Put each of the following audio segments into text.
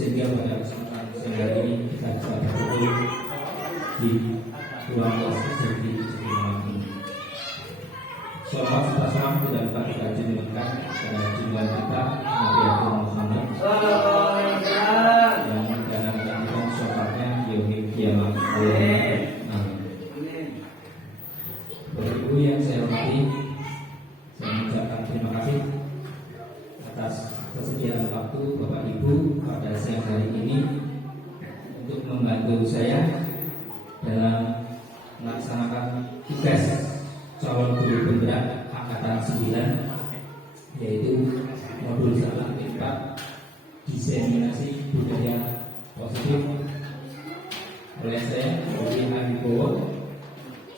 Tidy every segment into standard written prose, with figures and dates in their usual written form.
sehingga pada kesempatan siang hari ini kita bisa berkumpul di ruang kelas di malam ini. Sholawat serta salam tidak lupa kita junjungkan pada junjungan kita Nabi Muhammad yang akan menjadikan syafaatnya di yaumil qiyamah. Amin. Bapak Ibu yang saya hormati, saya mengucapkan terima kasih atas kesediaan waktu Bapak Ibu pada siang hari ini untuk membantu saya dalam melaksanakan tugas calon guru penggerak angkatan 9, yaitu modul 1.4 diseminasi budaya positif oleh saya Budi Adibowo,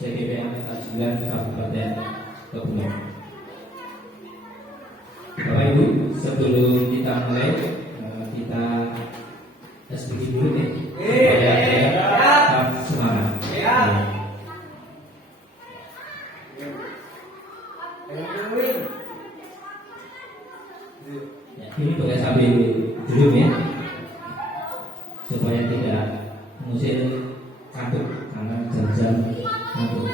CPP angkatan 9 Kabupaten Kebumen. Bapak Ibu, sebelum kita mulai, kita sedikit dulu nih supaya tetap semangat. Ini boleh sambil dulu ya, supaya tidak mengusir kantuk karena jam-jam kantuk.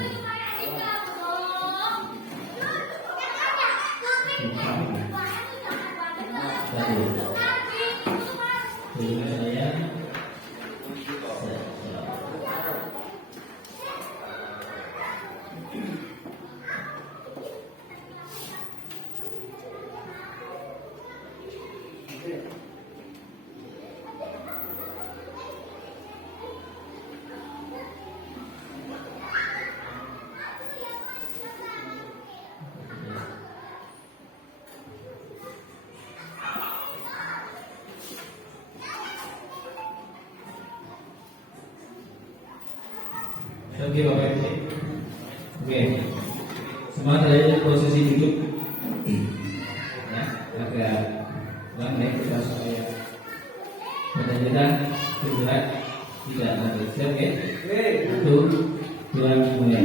Oke Bapak Ibu. Oke. Semua dari posisi duduk. Ya, agak bangkit kita supaya badan kita bergerak tidak lanjut. Oke. Satu, dua, mulai.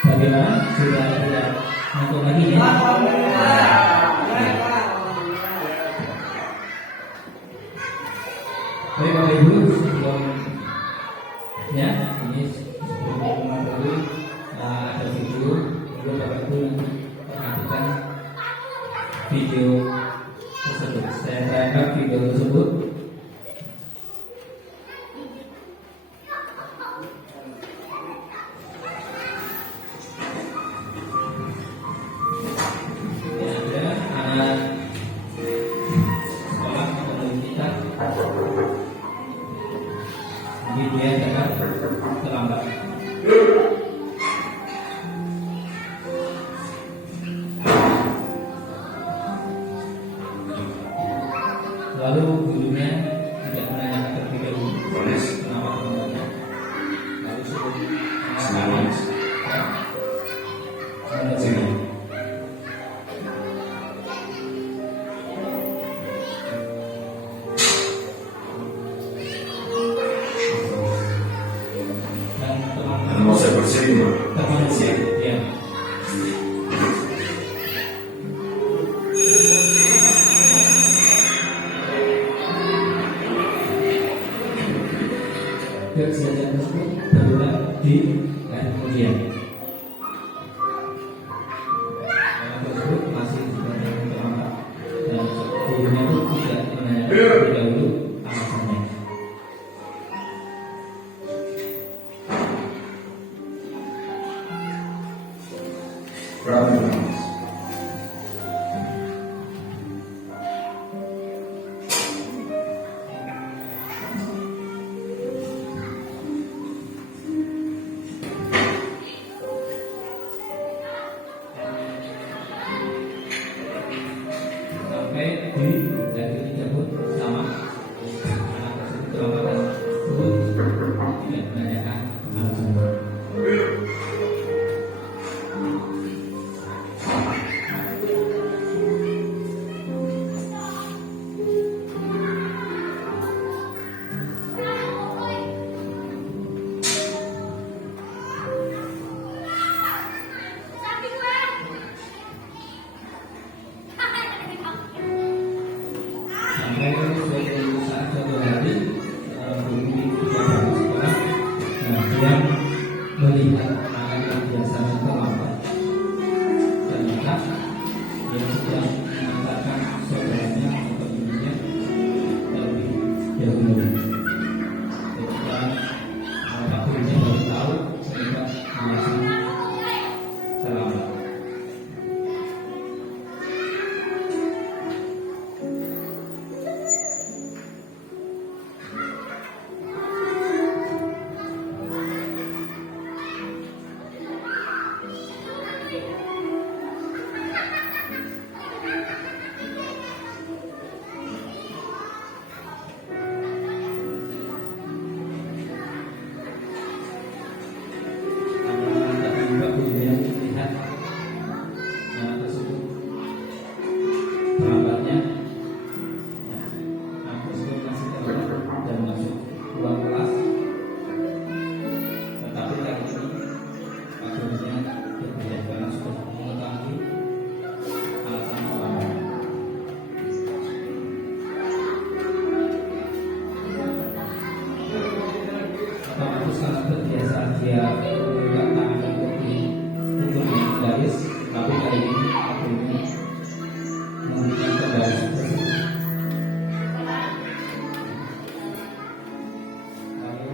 Bagaimana? Sudah tidak ngantuk lagi ya? Baik Bapak Ibu, sebelum ya ini sebelum materi ada video, lalu Bapak Ibu perhatikan video tersebut. Saya tayangkan video tersebut. Dia jangan terlambat. Lalu gurunya tidak menanyakan terlebih dahulu kenapa teman-temannya. Lalu suruh sini. No se persigue. Ya. Kejadian tersebut berulang di dan kemudian tersebut masih sebagai terlambat dan gurunya pun tidak menanyakan terlebih dahulu alasannya. melihat anak yang biasanya terlambat, ternyata yang sudah mengantarkan saudaranya atau ibunya lebih dahulu. Ketika bapak gurunya baru tahu, sehingga masih terlambat. Terlambatnya, aku sebelum masih terlambat dan masuk ruang kelas, tetapi kali ini Pak gurunya berbeda karena sudah mengetahui alasan terlambat. Otomatis karena terbiasa dia menggunakan tangan untuk dipukul dengan garis, tapi kali ini Pak gurunya memberikan kembali lalu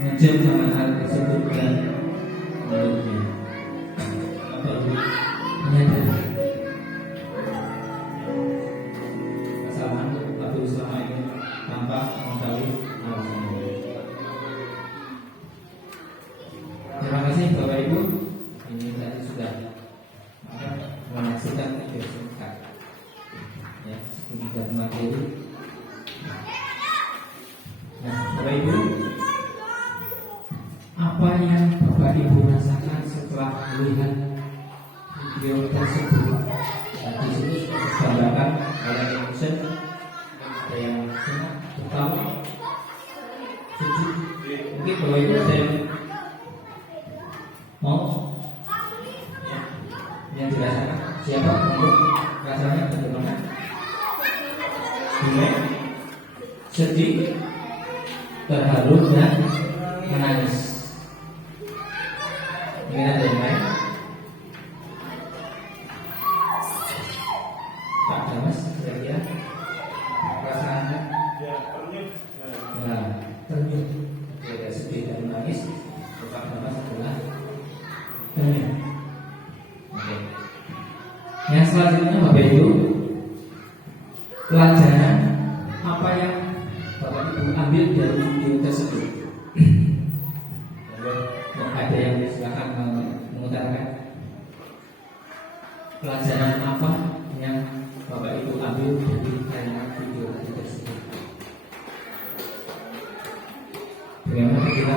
ngejam sama hal tersebut dan menurutnya baru menyadari kesalahan Abu selama ini tanpa mengetahui alasannya. Terima kasih Bapak Ibu, ini tadi sudah menyaksikan video singkat ya seputar materi. Nah, Bapak Ibu, apa yang Bapak Ibu rasakan setelah melihat video tersebut? Nah, di sini digambarkan oleh emotion, ada yang senang, ketawa, sedih. Mungkin Bapak Ibu ada yang mau yang dirasakan siapa untuk rasanya bagaimana? Sedih, terharu dan menangis. Mungkin ada yang lain? Pak Damas, kira-kira perasaannya? Nah, ternyuh. Ada sedih dan menangis. Pak Damas adalah ternyuh. Oke. Yang selanjutnya Bapak Ibu, pelajaran apa yang Bapak Ibu ambil dari video tersebut? Ada yang silakan mengutarakan pelajaran apa yang Bapak Ibu ambil dari tayangan video tersebut? Bagaimana kita?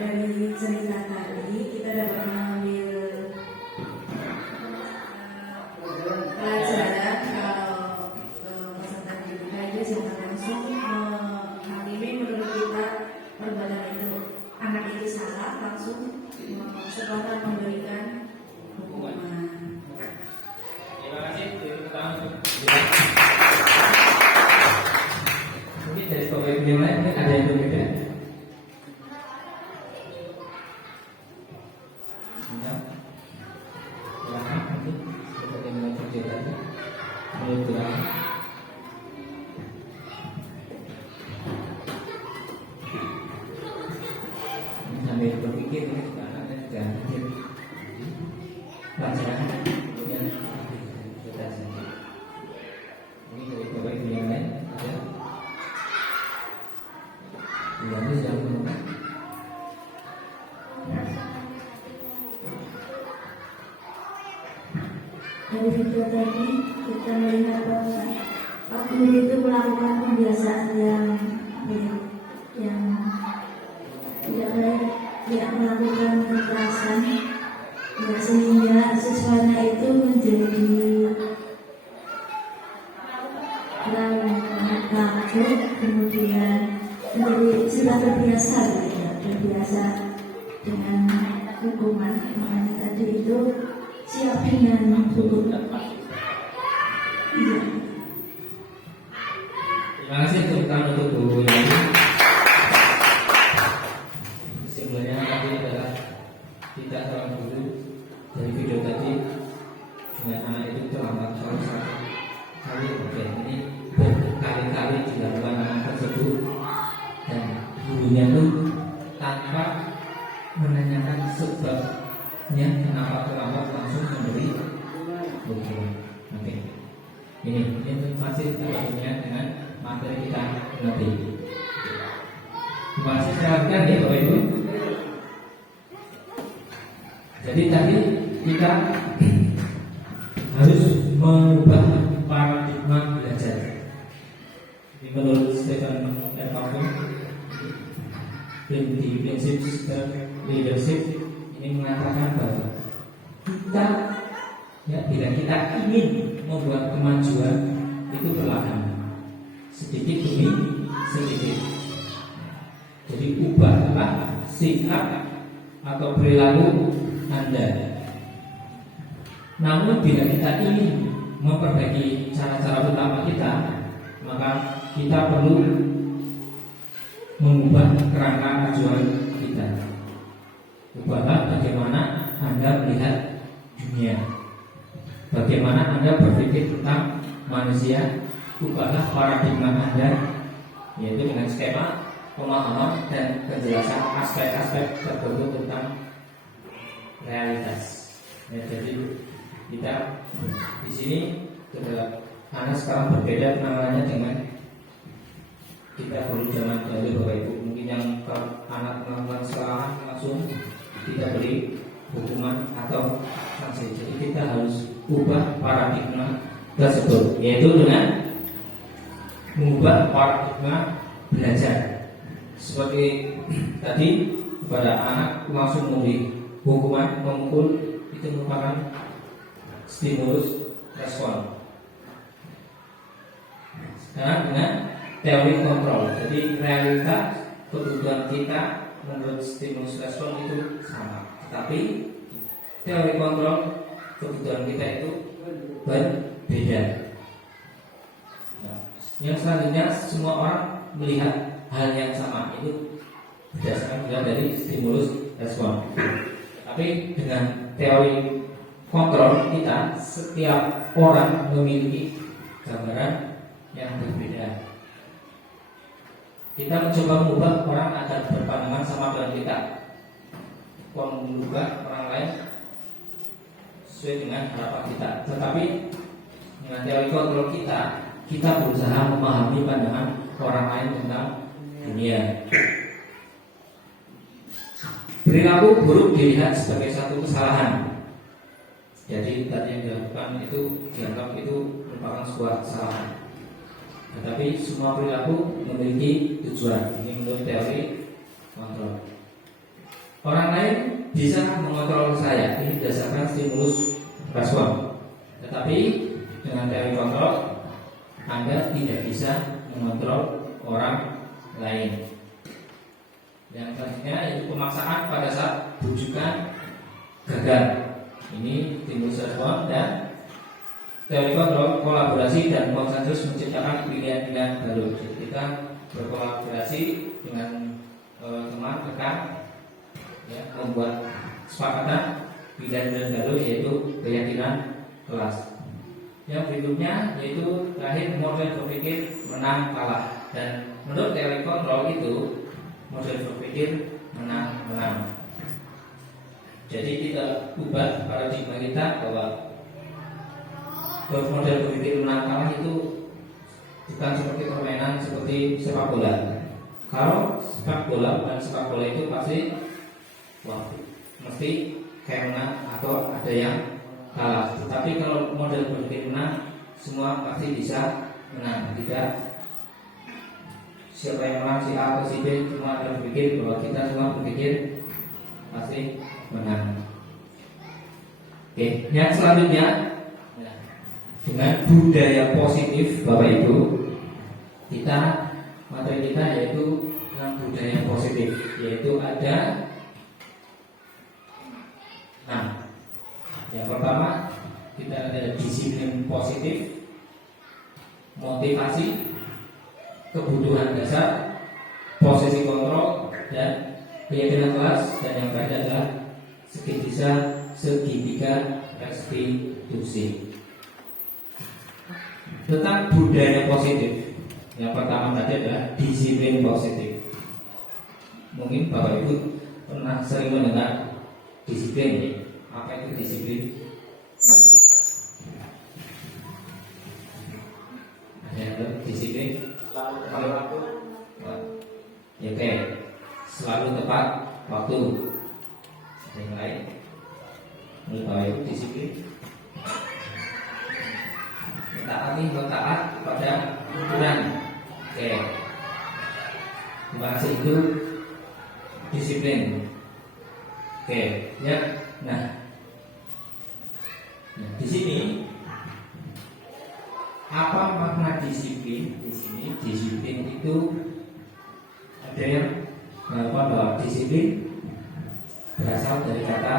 Dari cerita tadi kita dapat mengambil pelajaran kalau peserta didik itu secara langsung menghakimi menurut kita perbuatan itu anak itu salah, langsung sepakat memberikan hukuman. Terima kasih. Mungkin dari Bapak Ibu yang lain ada yang berbeda. Sambil berpikir ini juga anaknya sudah hadir pelajaran yang kita sendiri. Ini dari Bapak Ibu yang lain ada yang sudah menemukan. Dari video tadi kita melihat bahwa Pak Guru itu melakukan pembiasaan yang tidak baik, tidak melakukan kekerasan, ya, sehingga siswanya itu menjadi takut, kemudian menjadi sudah terbiasa gitu ya, terbiasa dengan hukuman. Makanya tadi itu siap dengan hukum. Iya. Terima kasih untuk Bu Yani. Sebenarnya tadi adalah kita seorang guru dari video tadi dengan anak itu terlambat selalu satu kali ini berkali-kali dilakukan anak tersebut dan gurunya itu tanpa menanyakan sebabnya kenapa terlambat langsung memberi hukuman. Oke. Ini masih terkait dengan materi kita nanti. Masih silakan ya Bapak Ibu. Jadi tadi kita harus mengubah paradigma belajar. Ini menurut Stephen R. Covey di prinsip leadership ini mengatakan bahwa kita bila kita ingin membuat kemajuan itu perlahan, sedikit demi sedikit. Jadi ubahlah sikap atau perilaku Anda. Namun bila kita ingin memperbaiki cara-cara utama kita, maka kita perlu mengubah kerangka acuan kita. Ubahlah bagaimana Anda melihat dunia, bagaimana Anda berpikir tentang manusia. Ubahlah paradigma Anda, yaitu dengan skema pemahaman dan penjelasan aspek-aspek tertentu tentang realitas. Ya, jadi kita di sini karena sekarang berbeda penanganannya dengan kita dulu zaman dahulu Bapak Ibu. Mungkin yang anak melakukan kesalahan langsung kita beri hukuman atau sanksi. Jadi kita harus ubah paradigma tersebut, yaitu dengan mengubah paradigma belajar. Seperti tadi kepada anak langsung memberi hukuman, memukul, itu merupakan stimulus respon. Sekarang dengan teori kontrol, jadi realitas kebutuhan kita menurut stimulus respon itu sama, tapi teori kontrol kebutuhan kita itu berbeda. Nah, yang selanjutnya semua orang melihat hal yang sama, itu berdasarkan dari stimulus respon. Tapi dengan teori kontrol kita, setiap orang memiliki gambaran yang berbeda. Kita mencoba mengubah orang agar berpandangan sama dengan kita, mengubah orang lain sesuai dengan harapan kita. Tetapi dengan teori kontrol kita berusaha memahami pandangan orang lain tentang dunia. Perilaku buruk dilihat sebagai satu kesalahan. Jadi tadi yang dilakukan itu dianggap itu merupakan sebuah kesalahan. Tetapi semua perilaku memiliki tujuan. Ini menurut teori kontrol. Orang lain bisa mengontrol saya. Ini berdasarkan stimulus respon. Tetapi dengan teori kontrol, Anda tidak bisa mengontrol orang lain. Yang selanjutnya yaitu pemaksaan pada saat bujukan gagal. Ini stimulus respon. Dan teori kontrol, kolaborasi dan konsensus menciptakan pilihan-pilihan baru. Jadi kita berkolaborasi dengan teman, rekan, ya, membuat kesepakatan pilihan-pilihan baru, yaitu keyakinan kelas. Yang berikutnya yaitu terakhir model berpikir menang kalah. Dan menurut teori kontrol itu model berpikir menang-menang. Jadi kita ubah paradigma kita bahwa model berpikir menang kalah itu bukan seperti permainan seperti sepak bola. Kalau sepak bola itu pasti mesti kayak menang atau ada yang kalah. Tapi kalau model berpikir menang, semua pasti bisa menang. Tidak siapa yang menang, si A atau si B, semua berpikir bahwa kita semua berpikir pasti menang. Oke, yang selanjutnya dengan budaya positif Bapak Ibu, materi kita yaitu yang budaya positif, yaitu ada. Nah, yang pertama kita ada disiplin positif, motivasi, kebutuhan dasar, posisi kontrol, dan keyakinan kelas. Dan yang terakhir adalah segitiga restitusi. Tentang budaya positif, yang pertama tadi adalah disiplin positif. Mungkin Bapak Ibu pernah sering mendengar disiplin ya. Apa itu disiplin? Ada disiplin selalu tepat waktu. Ya, oke. Selalu tepat waktu. Yang lain, menurut Bapak Ibu disiplin. Taat pada aturan. Oke. Bahasa itu disiplin. Oke, ya. Nah, di sini apa makna disiplin? Di sini disiplin itu ada yang mengatakan bahwa disiplin berasal dari kata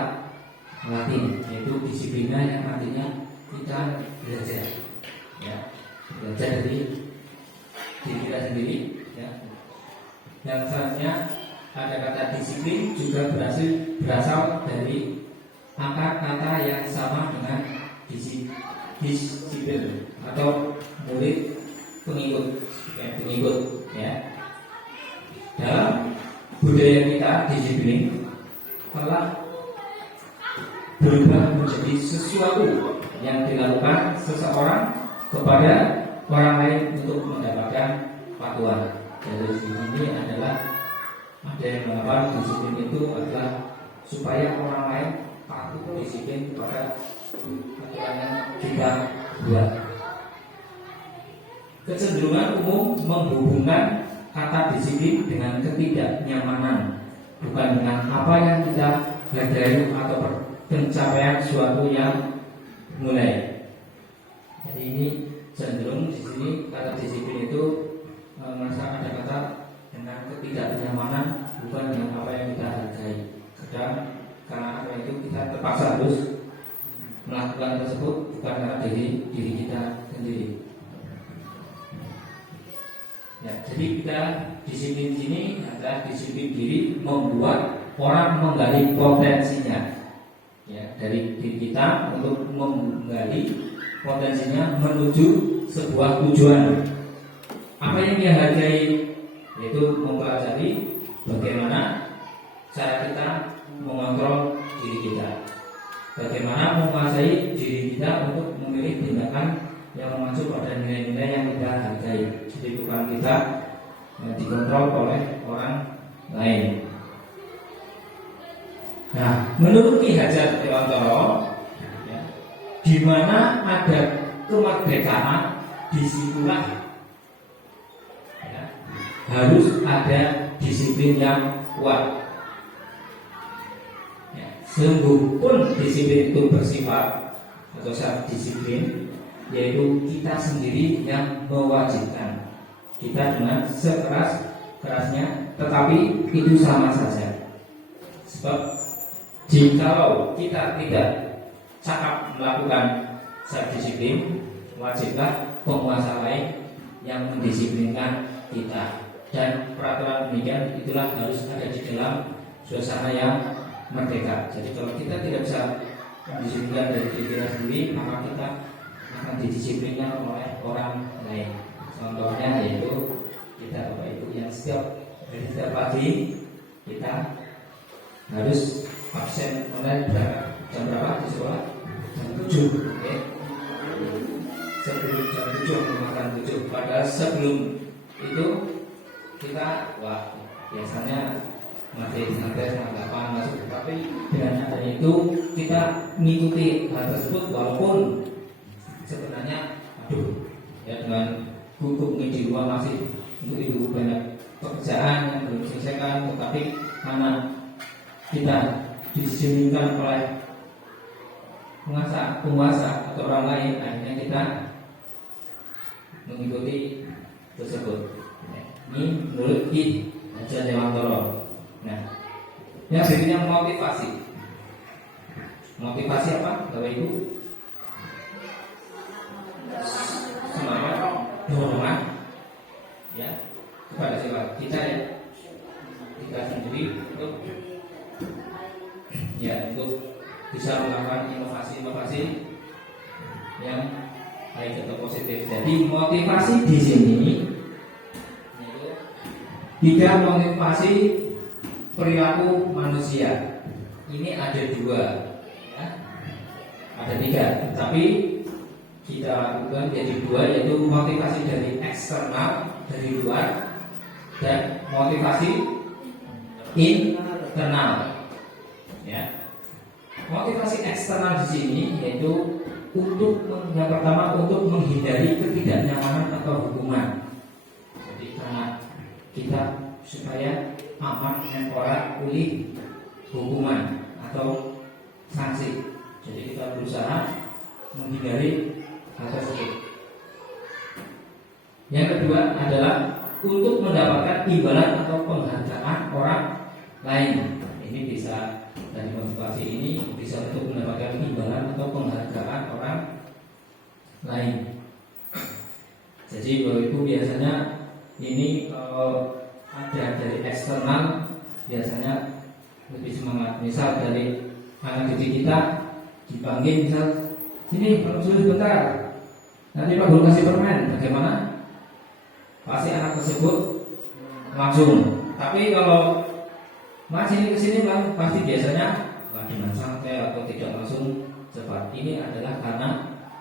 Latin, yaitu disiplina, yang artinya kita belajar. Ya, belajar dari diri kita sendiri. Ya. Yang selanjutnya ada kata disiplin juga berasal dari akar kata yang sama dengan disiplin atau murid pengikut. Ya. Dalam budaya kita, disiplin telah berubah menjadi sesuatu yang dilakukan seseorang kepada orang lain untuk mendapatkan patuhan. Dari sini adalah ada yang mengatakan disiplin itu adalah supaya orang lain patuh disiplin kepada aturan yang kita buat. Kecenderungan umum menghubungkan kata disiplin dengan ketidaknyamanan, bukan dengan apa yang kita hargai atau pencapaian suatu yang mulai. Jadi ini cenderung di sini kata disiplin itu merasa ada kata dengan ketidaknyamanan, bukan dengan apa yang kita hargai. Kadang karena apa itu kita terpaksa harus melakukan tersebut, bukan karena diri kita sendiri. Ya, jadi kita disiplin sini adalah disiplin diri membuat orang menggali potensinya. Ya, dari diri kita untuk menggali potensinya menuju sebuah tujuan. Apa yang dia hargai, yaitu mempelajari bagaimana cara kita mengontrol diri kita, bagaimana menguasai diri kita untuk memilih tindakan yang mengacu pada nilai-nilai yang kita hargai. Jadi bukan kita dikontrol oleh orang lain. Nah, menurut Ki Hajar Dewantara, ya, di mana ada kemerdekaan, disitulah ya, harus ada disiplin yang kuat. Ya, sungguh pun disiplin itu bersifat atau self disiplin, yaitu kita sendiri yang mewajibkan kita dengan sekeras-kerasnya, tetapi itu sama saja. Sebab jikalau kita tidak cakap melakukan self-disiplin, wajiblah penguasa lain yang mendisiplinkan kita. Dan peraturan demikian itulah harus ada di dalam suasana yang merdeka. Jadi kalau kita tidak bisa mendisiplinkan dari diri kita sendiri, maka kita akan didisiplinkan oleh orang lain. Contohnya yaitu kita Bapak Ibu yang setiap pagi kita harus absen online jam berapa di sekolah? Jam 7, okay? Sebelum jam 7 makan 7. Padahal sebelum itu kita biasanya masih santai setengah 8 masuk. Tapi dengan adanya itu kita mengikuti hal tersebut, walaupun sebenarnya ya dengan gugup di rumah masih untuk itu banyak pekerjaan yang belum diselesaikan, tetapi karena kita disiplinkan oleh penguasa atau orang lain, akhirnya kita mengikuti tersebut. Ini menurut Ki Aja Dewantoro. Nah, yang berikutnya motivasi. Motivasi apa, Bapak Ibu? Semangat, dorongan, ya, kepada siapa? Kita ya, kita sendiri untuk bisa melakukan inovasi-inovasi yang baik atau positif. Jadi motivasi di sini tidak motivasi perilaku manusia. Ini ada dua, ya. Ada tiga, tapi kita lakukan jadi dua, yaitu motivasi dari eksternal, dari luar, dan motivasi internal. Ya. Motivasi eksternal di sini yaitu yang pertama untuk menghindari ketidaknyamanan atau hukuman. Jadi karena kita supaya aman menolak pulih hukuman atau sanksi. Jadi kita berusaha menghindari hal tersebut. Yang kedua adalah untuk mendapatkan imbalan atau penghargaan orang lain. Ini bisa dari motivasi ini bisa untuk mendapatkan imbalan atau penghargaan orang lain. Jadi Bapak Ibu biasanya ini kalau ada dari eksternal biasanya lebih semangat. Misal dari anak didik kita dipanggil, misal sini Pak Guru sebentar, nanti Pak Guru kasih permen, bagaimana? Pasti anak tersebut langsung. Tapi kalau Mas ini kesini Bang, pasti biasanya dengan santai atau tidak langsung cepat. Ini adalah karena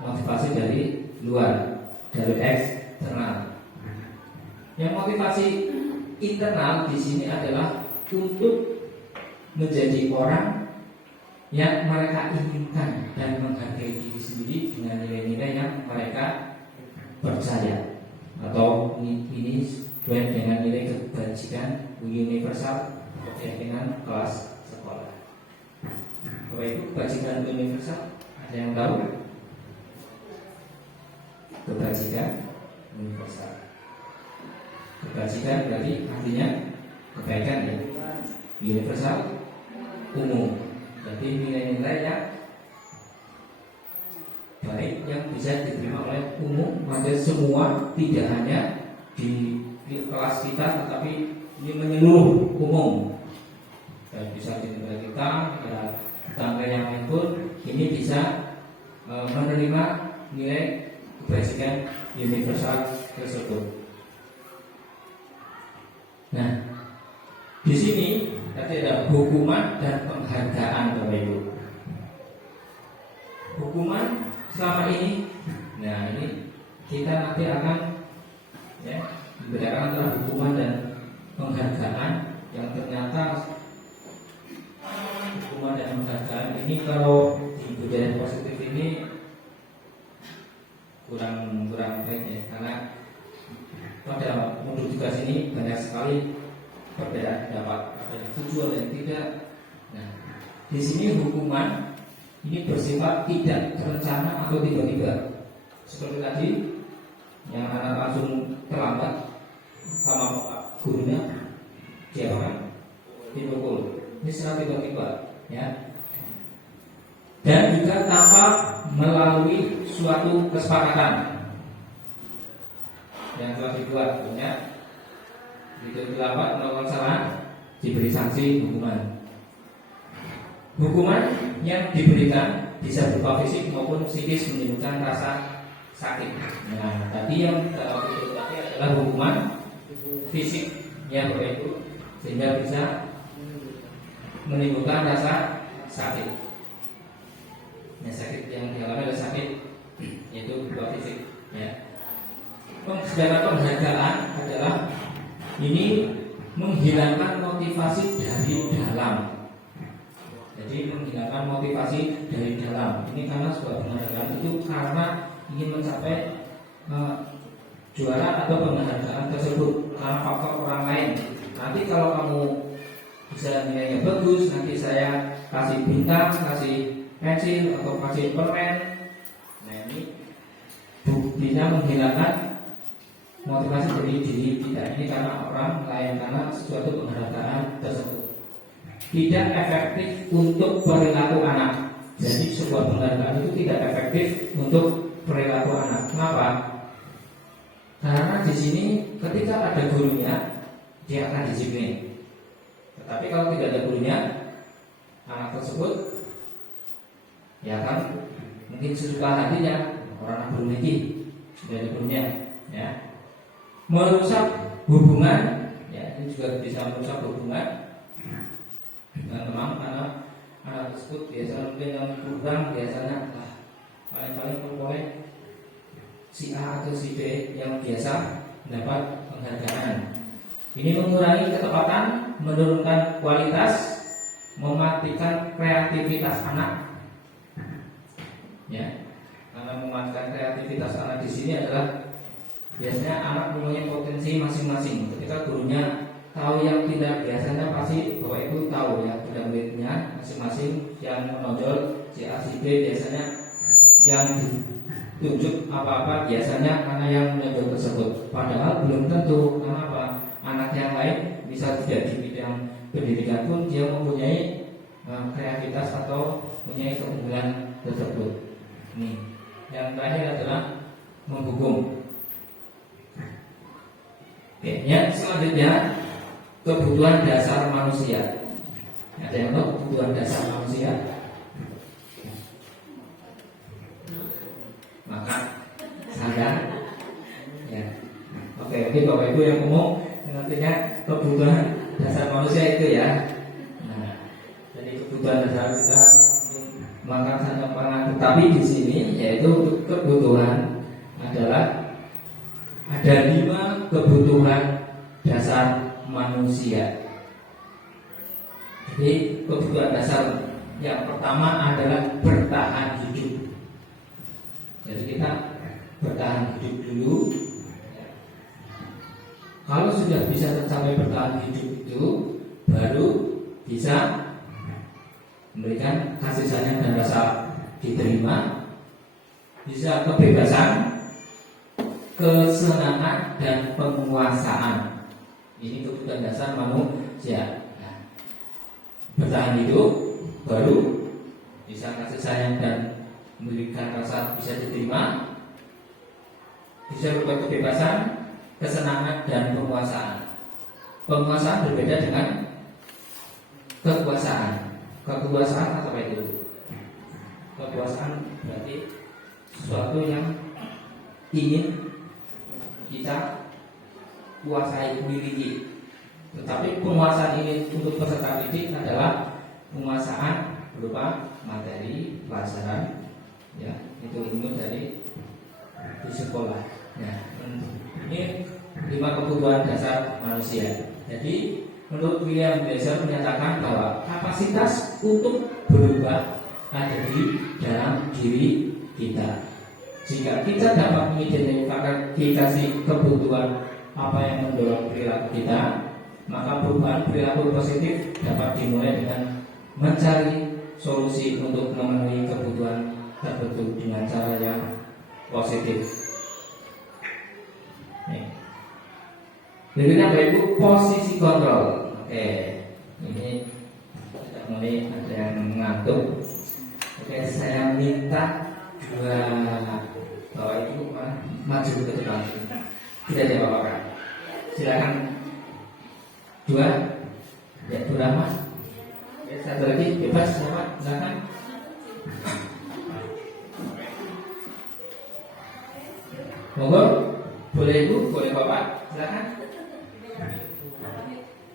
motivasi dari luar, dari eksternal. Yang motivasi internal di sini adalah untuk menjadi orang yang mereka inginkan dan menghargai diri sendiri dengan nilai-nilai yang mereka percaya, atau ini sesuai dengan nilai kebajikan universal keyakinan kelas sekolah. Apa itu kebajikan universal? Ada yang tahu? Kebajikan universal. Kebajikan berarti artinya kebaikan ya. Universal umum. Jadi nilai-nilai yang baik yang bisa diterima oleh umum pada semua, tidak hanya di kelas kita tetapi ini menyeluruh umum. Dan bisa di negara kita, negara tetangga yang lain pun ini bisa menerima nilai kebajikan universal tersebut. Nah, di sini tadi ada hukuman dan penghargaan Bapak Ibu. Hukuman selama ini, nah ini kita nanti akan membedakan antara hukuman dan penghargaan yang ternyata hukuman dan penghargaan ini kalau di budaya positif ini kurang baik ya, karena pada modul tugas ini banyak sekali perbedaan pendapat, ada yang setuju ada yang tidak. Nah, di sini hukuman ini bersifat tidak terencana atau tiba-tiba. Seperti tadi yang anak langsung terlambat sama pak gurunya diapakan? Dipukul. Ini secara tiba-tiba, ya. Dan juga tanpa melalui suatu kesepakatan yang telah dibuat, ya. Itu terlambat melakukan salah, diberi sanksi hukuman. Hukuman yang diberikan bisa berupa fisik maupun psikis menimbulkan rasa sakit. Nah, tadi yang itu tadi adalah hukuman fisik ya Bapak Ibu, sehingga bisa menimbulkan rasa sakit. Nah, sakit yang dialami adalah sakit yaitu berupa fisik. Ya. Sedangkan penghargaan adalah ini menghilangkan motivasi dari dalam. Jadi menghilangkan motivasi dari dalam. Ini karena sebuah penghargaan itu karena ingin mencapai juara atau penghargaan tersebut karena faktor orang lain. Nanti kalau kamu bisa nilainya bagus, nanti saya kasih bintang, kasih pensil atau kasih permen. Nah ini buktinya menghilangkan motivasi dari diri kita ini karena orang lain, karena suatu penghargaan tersebut tidak efektif untuk perilaku anak. Jadi sebuah penghargaan itu tidak efektif untuk perilaku anak. Kenapa? Karena di sini ketika ada gurunya dia akan disiplin. Tetapi kalau tidak ada gurunya, anak tersebut ya kan mungkin sesuka hatinya, orang belum lagi sudah ada gurunya, ya, merusak hubungan, ya, ini juga bisa merusak hubungan dengan teman, karena anak tersebut biasanya mungkin yang kurang, biasanya paling pokoknya si A atau si B yang biasa mendapat penghargaan. Ini mengurangi ketepatan, menurunkan kualitas, mematikan kreativitas anak. Ya, karena mematikan kreativitas anak di sini adalah biasanya anak mempunyai potensi masing-masing. Ketika gurunya tahu yang tidak, biasanya pasti Bapak Ibu tahu ya, murid-muridnya masing-masing yang menonjol si A si B, biasanya yang ditunjuk apa-apa biasanya karena yang menonjol tersebut. Padahal belum tentu. Kenapa? Anak yang lain bisa tidak di bidang pendidikan pun dia mempunyai kreativitas atau mempunyai keunggulan tersebut. Nih, yang terakhir adalah menghukum. Oke, yang selanjutnya kebutuhan dasar manusia. Ada yang tahu kebutuhan dasar manusia? Makan, sadar, ya. Oke, mungkin Bapak Ibu yang umum nantinya kebutuhan dasar manusia itu ya. Nah, jadi kebutuhan dasar kita makan, sadar, pangan. Tetapi di sini yaitu untuk kebutuhan adalah ada 5 kebutuhan dasar manusia. Jadi kebutuhan dasar yang pertama adalah bertahan hidup. Jadi kita bertahan hidup dulu. Kalau sudah bisa tercapai bertahan hidup itu, baru bisa memberikan kasih sayang dan rasa diterima, bisa kebebasan, kesenangan dan penguasaan. Ini kebutuhan dasar manusia. Nah, bertahan hidup, baru bisa kasih sayang dan memberikan rasa bisa diterima, bisa berupa kebebasan, kesenangan dan penguasaan. Penguasaan berbeda dengan kekuasaan. Kekuasaan apa itu? Kekuasaan berarti sesuatu yang ingin kita kuasai, miliki. Tetapi penguasaan ini untuk peserta didik adalah penguasaan berupa materi, pelajaran, ya, itu ilmu dari di sekolah. Nah, ini 5 kebutuhan dasar manusia. Jadi menurut William Glasser menyatakan bahwa kapasitas untuk berubah ada di dalam diri kita. Jika kita dapat mengidentifikasi kebutuhan apa yang mendorong perilaku kita, maka perubahan perilaku positif dapat dimulai dengan mencari solusi untuk memenuhi kebutuhan tertentu dengan cara yang positif. Berikutnya Bapak Ibu, posisi kontrol. Oke, ini sudah mulai ada yang mengantuk. Oke, saya minta 2 Bapak Ibu maju ke depan. Tidak ada apa-apa. Silakan 2. Ya, berapa? Ya, 1 lagi bebas, siapa? Silakan. Monggo, boleh Ibu, boleh Bapak, silakan.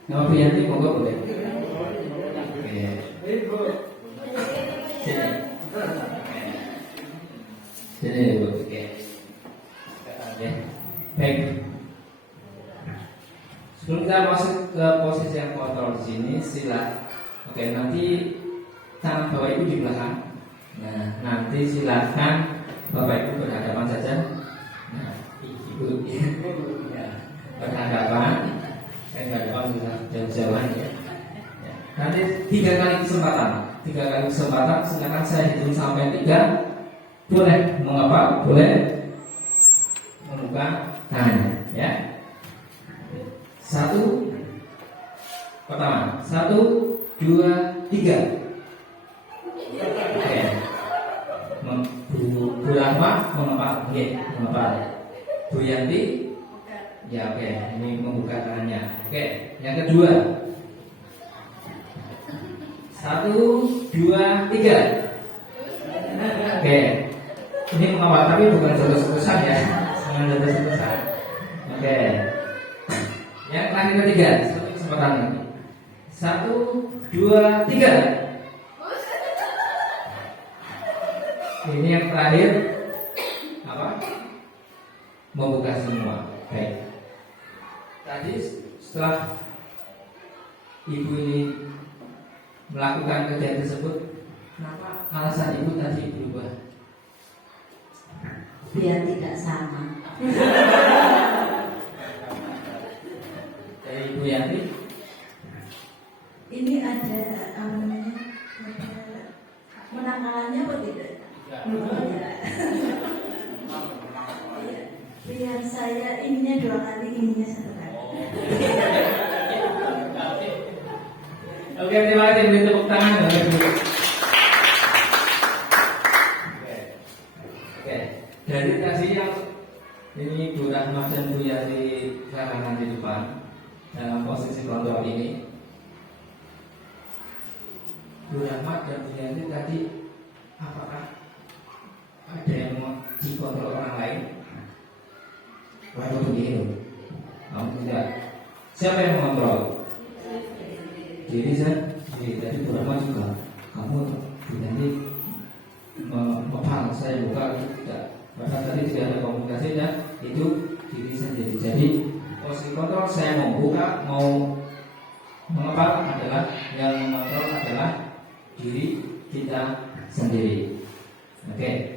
Nama Priyanti, monggo boleh. Oke. Sini. Sini Ibu. Oke. Ya. Baik. Sebelum kita masuk ke posisi yang kontrol di sini, silakan. Oke, nanti tangan Bapak Ibu di belakang. Nah, nanti silakan Bapak Ibu berhadapan saja. Nah, Ibu ya, berhadapan. Saya berhadapan bisa jauh-jauhan ya. Nanti 3 kali kesempatan. 3 kali kesempatan, silakan saya hitung sampai 3. Boleh mengapa? Boleh membuka tangannya, ya. Pertama, 1, 2, 3. Oke. Bu Rahma mengepal, mengepal. Bu Yanti, ya oke, ini membuka tangannya. Oke, yang kedua. 1, 2, 3. Oke, ini mengawal tapi bukan terus-terusan ya, jangan terus-terusan. Oke, yang terakhir ketiga, satu kesempatan lagi. 1, 2, 3. Ini yang terakhir apa? Membuka semua. Baik. Tadi setelah ibu ini melakukan kejadian tersebut, kenapa alasan ibu tadi berubah? Biar tidak sama. Dari Ibu Yanti, Ini ada menakalannya apa tidak? Ya. Biar saya ininya 2 kali, ininya 1 kali. oke, terima kasih. Beri tepuk tangan. Oke, dari tadi yang ini Bu Rahma dan Bu Yanti karangan di depan dalam posisi kontrol ini. Bu Rahma dan Bu Yanti tadi apakah ada yang mau dikontrol orang lain? Waduh begini loh. Kamu tidak. Siapa yang mengontrol? Diri saya. Jadi tadi Bu Rahma juga. Kamu Bu Yanti mengepal saya buka tidak. Bahkan tadi tidak ada komunikasi dan itu diri sendiri. Jadi posisi kontrol saya mau buka mau mengepal adalah yang mengontrol adalah diri kita sendiri. Oke.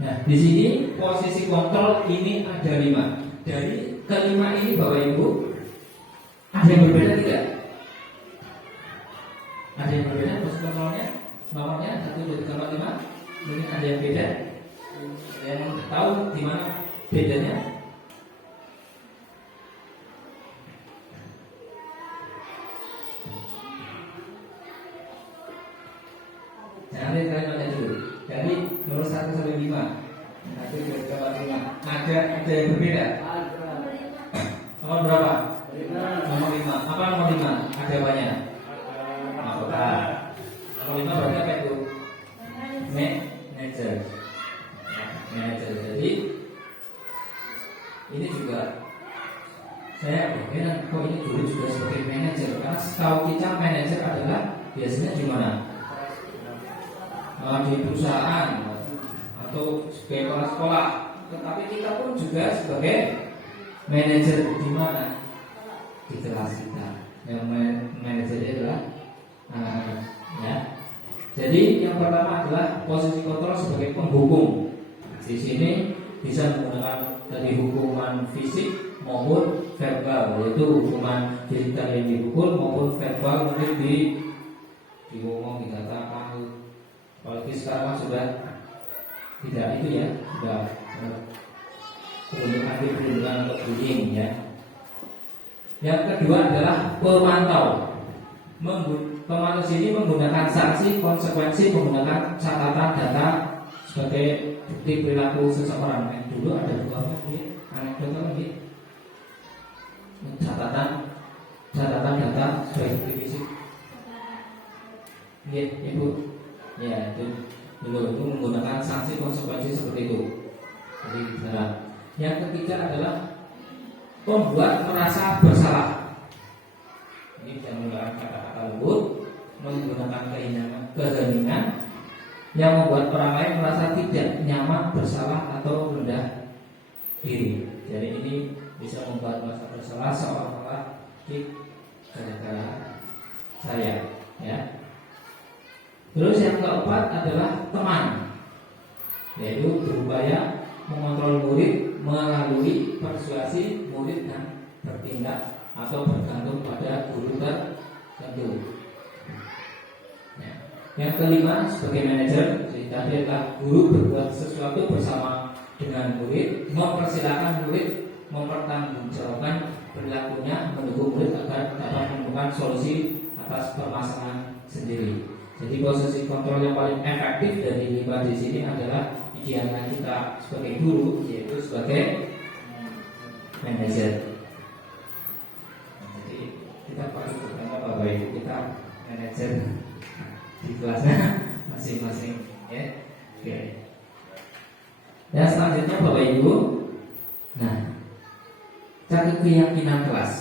Nah, di sini posisi kontrol ini ada 5. Dari kelima ini Bapak Ibu ada yang berbeda tidak? Ada yang berbeda posisi kontrolnya? Nomornya 1, 2, 3, 4, 5. Mungkin ada yang beda. Yang tahu di mana bedanya? Jangan kalian baca dulu. Dari nomor 1 sampai 5. 1, 2, 3, 4, 5. Ada yang berbeda. Nomor berapa? Nomor 5. Apa nomor 5? Ada banyak. Mahkota. Nomor 5 berarti apa itu? Manager. Jadi ini juga saya berpikir kok ini dulu juga sebagai manajer, karena setahu kita manajer adalah biasanya di mana? Di perusahaan atau sebagai kepala sekolah. Tetapi kita pun juga sebagai manajer di mana? Di kelas kita. Yang manajer adalah ya. Jadi yang pertama adalah posisi kontrol sebagai penghukum. Di sini bisa menggunakan dari hukuman fisik maupun verbal, yaitu hukuman fisik yang dipukul maupun verbal mungkin diomong, dikatakan. Apalagi sekarang sudah tidak itu ya, sudah perundungan untuk bullying ya. Yang kedua adalah pemantau. Pemantau sini menggunakan sanksi, konsekuensi, menggunakan catatan data sebagai bukti perilaku seseorang. Dulu ada dua anekdot lagi. Catatan data sebagai bukti fisik. Ya, Ibu. Ya, itu dulu itu menggunakan sanksi konsekuensi seperti itu. Jadi, yang ketiga adalah membuat merasa bersalah. Ini bisa menggunakan kata-kata lembut, menggunakan keheningan yang membuat orang lain merasa tidak nyaman, bersalah atau rendah diri. Jadi ini bisa membuat merasa bersalah seolah-olah gara-gara saya, ya. Terus yang keempat adalah teman, yaitu berupaya mengontrol murid melalui persuasi murid dan bertindak atau bergantung pada guru tertentu. Yang kelima sebagai manajer, tadi adalah guru berbuat sesuatu bersama dengan murid, mempersilahkan murid mempertanggungjawabkan perilakunya mendukung murid agar dapat menemukan solusi atas permasalahan sendiri. Jadi posisi kontrol yang paling efektif dari limbah di sini adalah idealnya kita sebagai guru, yaitu sebagai manajer. Jadi kita paling pertama Bapak Ibu kita manajer di kelasnya masing-masing, ya. Oke. Dan selanjutnya Bapak Ibu, nah, cari keyakinan kelas.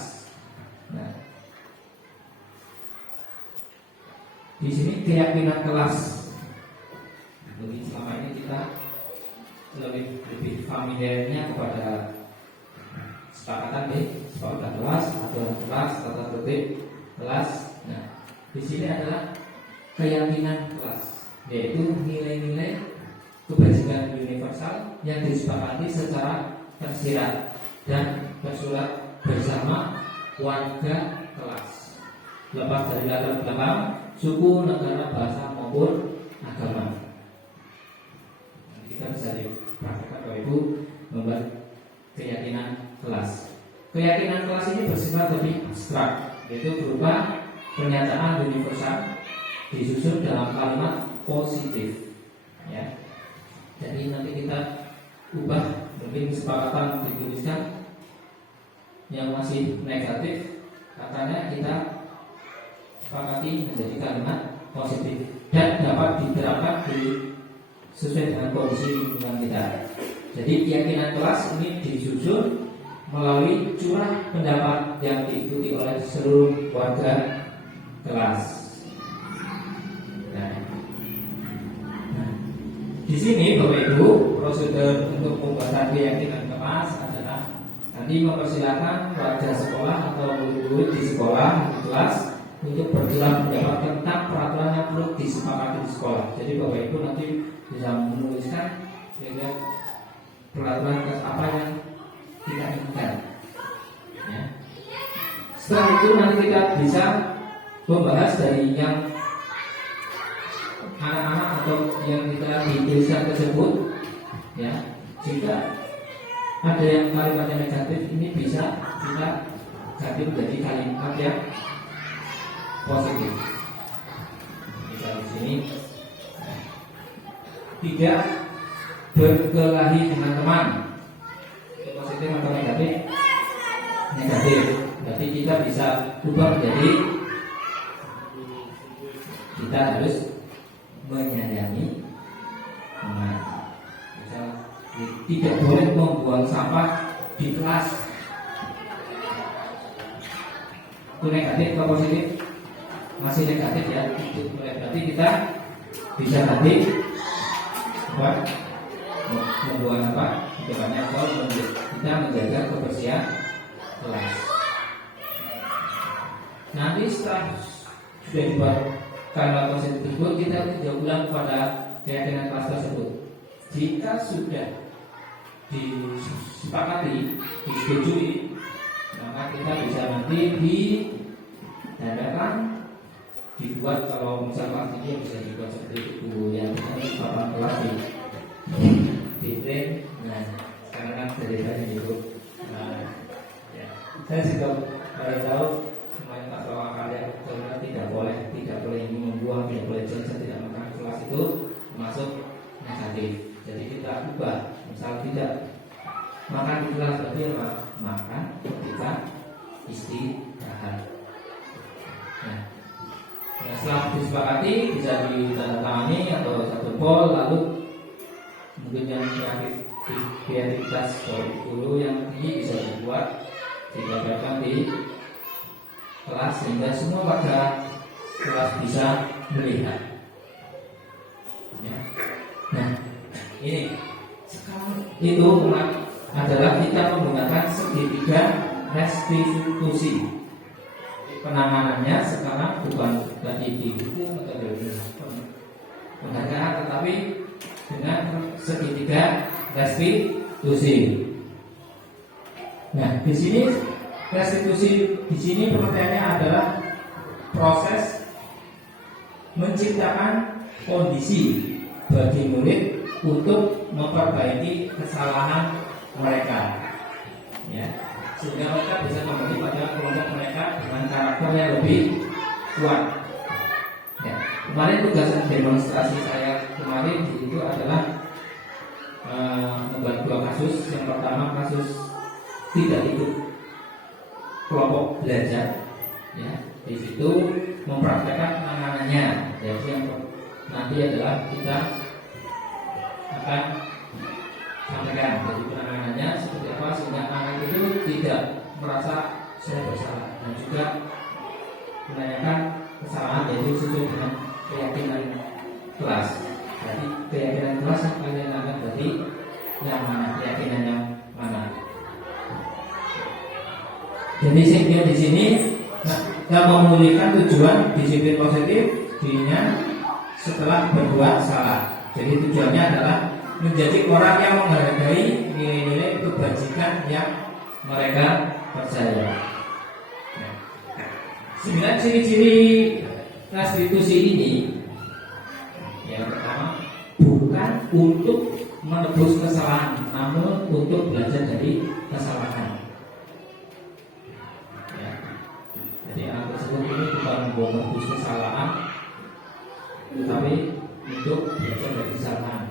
Nah, di sini keyakinan kelas. Jadi selama ini kita lebih familiarnya kepada kesepakatan kelas, aturan kelas, tata tertib kelas. Nah, di sini adalah keyakinan kelas, yaitu nilai-nilai kebajikan universal yang disepakati secara tersirat dan bersurat bersama warga kelas, lepas dari latar belakang suku, negara, bahasa maupun agama. Kita bisa dipraktikkan Bapak Ibu membuat keyakinan kelas. Keyakinan kelas ini bersifat lebih abstrak, yaitu berupa pernyataan universal disusun dalam kalimat positif, ya. Jadi nanti kita ubah, mungkin kesepakatan dituliskan yang masih negatif, katanya kita sepakati menjadi kalimat positif dan dapat diterapkan sesuai dengan kondisi lingkungan kita. Jadi keyakinan kelas ini disusun melalui curah pendapat yang diikuti oleh seluruh warga kelas. Di sini Bapak Ibu, prosedur untuk pembuatan keyakinan kelas adalah nanti mempersilahkan warga sekolah atau murid di sekolah, di kelas, untuk berjuang pendapat tentang peraturan yang perlu disepakati di sekolah. Jadi Bapak Ibu nanti bisa menuliskan peraturan apa yang kita inginkan, ya. Setelah itu nanti kita bisa membahas dari yang anak-anak atau yang kita dituliskan tersebut, ya. Jika ada yang kalimatnya negatif, ini bisa kita ganti menjadi kalimat yang positif. Misalnya di sini, tidak berkelahi dengan teman. Itu positif atau negatif? Negatif. Berarti kita bisa ubah menjadi kita harus menyayangi teman. Misal, tidak boleh membuang sampah di kelas. Itu negatif atau positif? Masih negatif, ya. Itu berarti kita bisa ganti membuang apa? Depannya atau kita menjaga kebersihan kelas. Nanti setelah sudah dibuat kalimat positif tersebut, kita tidak ulang pada keyakinan kelas tersebut. Jika sudah disepakati, disetujui, maka kita bisa nanti diadakan, dibuat, kalau misalkan ini bisa dibuat seperti itu yang di papan kelas di print. Nah, sekarang kan dari tadi itu, ya. Saya juga baru tahu masalah karya karena tidak boleh membuang, tidak boleh jajan, tidak makan kelas itu termasuk negatif. Jadi kita ubah, misal tidak makan di kelas berarti apa? Makan ketika istirahat. Nah, setelah disepakati bisa ditandatangani atau satu pol, lalu mungkin yang terakhir kreativitas guru yang ini bisa dibuat digambarkan di kelas sehingga semua warga kelas bisa melihat, ya. Nah, ini sekarang itu adalah kita menggunakan segitiga restitusi. Penanganannya sekarang bukan tadi di hukum atau di penghargaan, tetapi dengan segitiga restitusi. Nah, di sini restitusi, di sini pengertiannya adalah proses menciptakan kondisi bagi murid untuk memperbaiki kesalahan mereka, ya. sehingga mereka bisa kembali pada kelompok mereka dengan karakter yang lebih kuat. Ya, kemarin tugas demonstrasi saya kemarin itu adalah membuat dua kasus. Yang pertama kasus tidak ikut kelompok belajar, ya, di situ mempraktekkan penanganannya. Jadi yang nanti adalah kita akan sampaikan jadi penanganannya seperti apa sehingga anak itu tidak merasa saya bersalah, dan juga menanyakan kesalahan yaitu sesuai dengan keyakinan kelas. Jadi keyakinan kelas yang kalian anggap berarti yang mana, keyakinan yang mana. Jadi saya di sini yang memulihkan tujuan disiplin positif dirinya setelah berbuat salah. Jadi tujuannya adalah menjadi orang yang menghargai nilai-nilai kebajikan yang mereka percaya. 9 ciri-ciri restitusi ini, yang pertama, bukan untuk menebus kesalahan, namun untuk belajar dari kesalahan. Ya. Jadi anak tersebut ini bukan menebus kesalahan, tetapi untuk belajar dari kesalahan.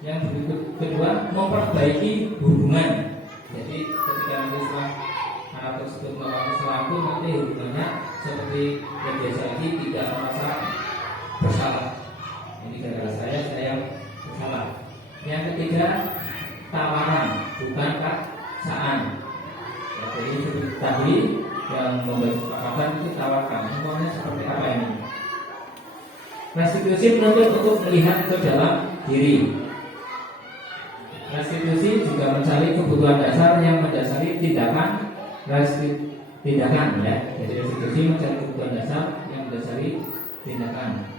Yang berikut kedua, memperbaiki hubungan. Jadi ketika nanti setelah anak tersebut melakukan kesalahan, nanti hubungannya seperti yang biasa lagi, tidak merasa bersalah. Ini gara-gara saya bersalah. Yang ketiga, tawaran, bukan paksaan. Ya, jadi seperti tadi yang membaca paksaan itu tawarkan. Semuanya seperti apa ini? Restitusi menuntut untuk melihat ke dalam diri. Restitusi juga mencari kebutuhan dasar yang mendasari tindakan ya. Jadi restitusi mencari kebutuhan dasar yang mendasari tindakan.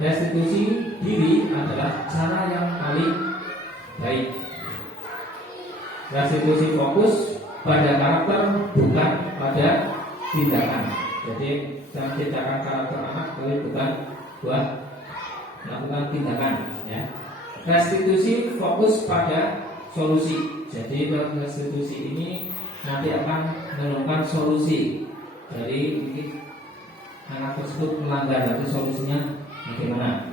Restitusi diri adalah cara yang paling baik. Restitusi fokus pada karakter, bukan pada tindakan. Jadi jangan tindakan karakter anak, tapi bukan buat melakukan tindakan, ya. Restitusi fokus pada solusi. Jadi restitusi ini nanti akan menemukan solusi dari mungkin anak tersebut melanggar, nanti solusinya bagaimana.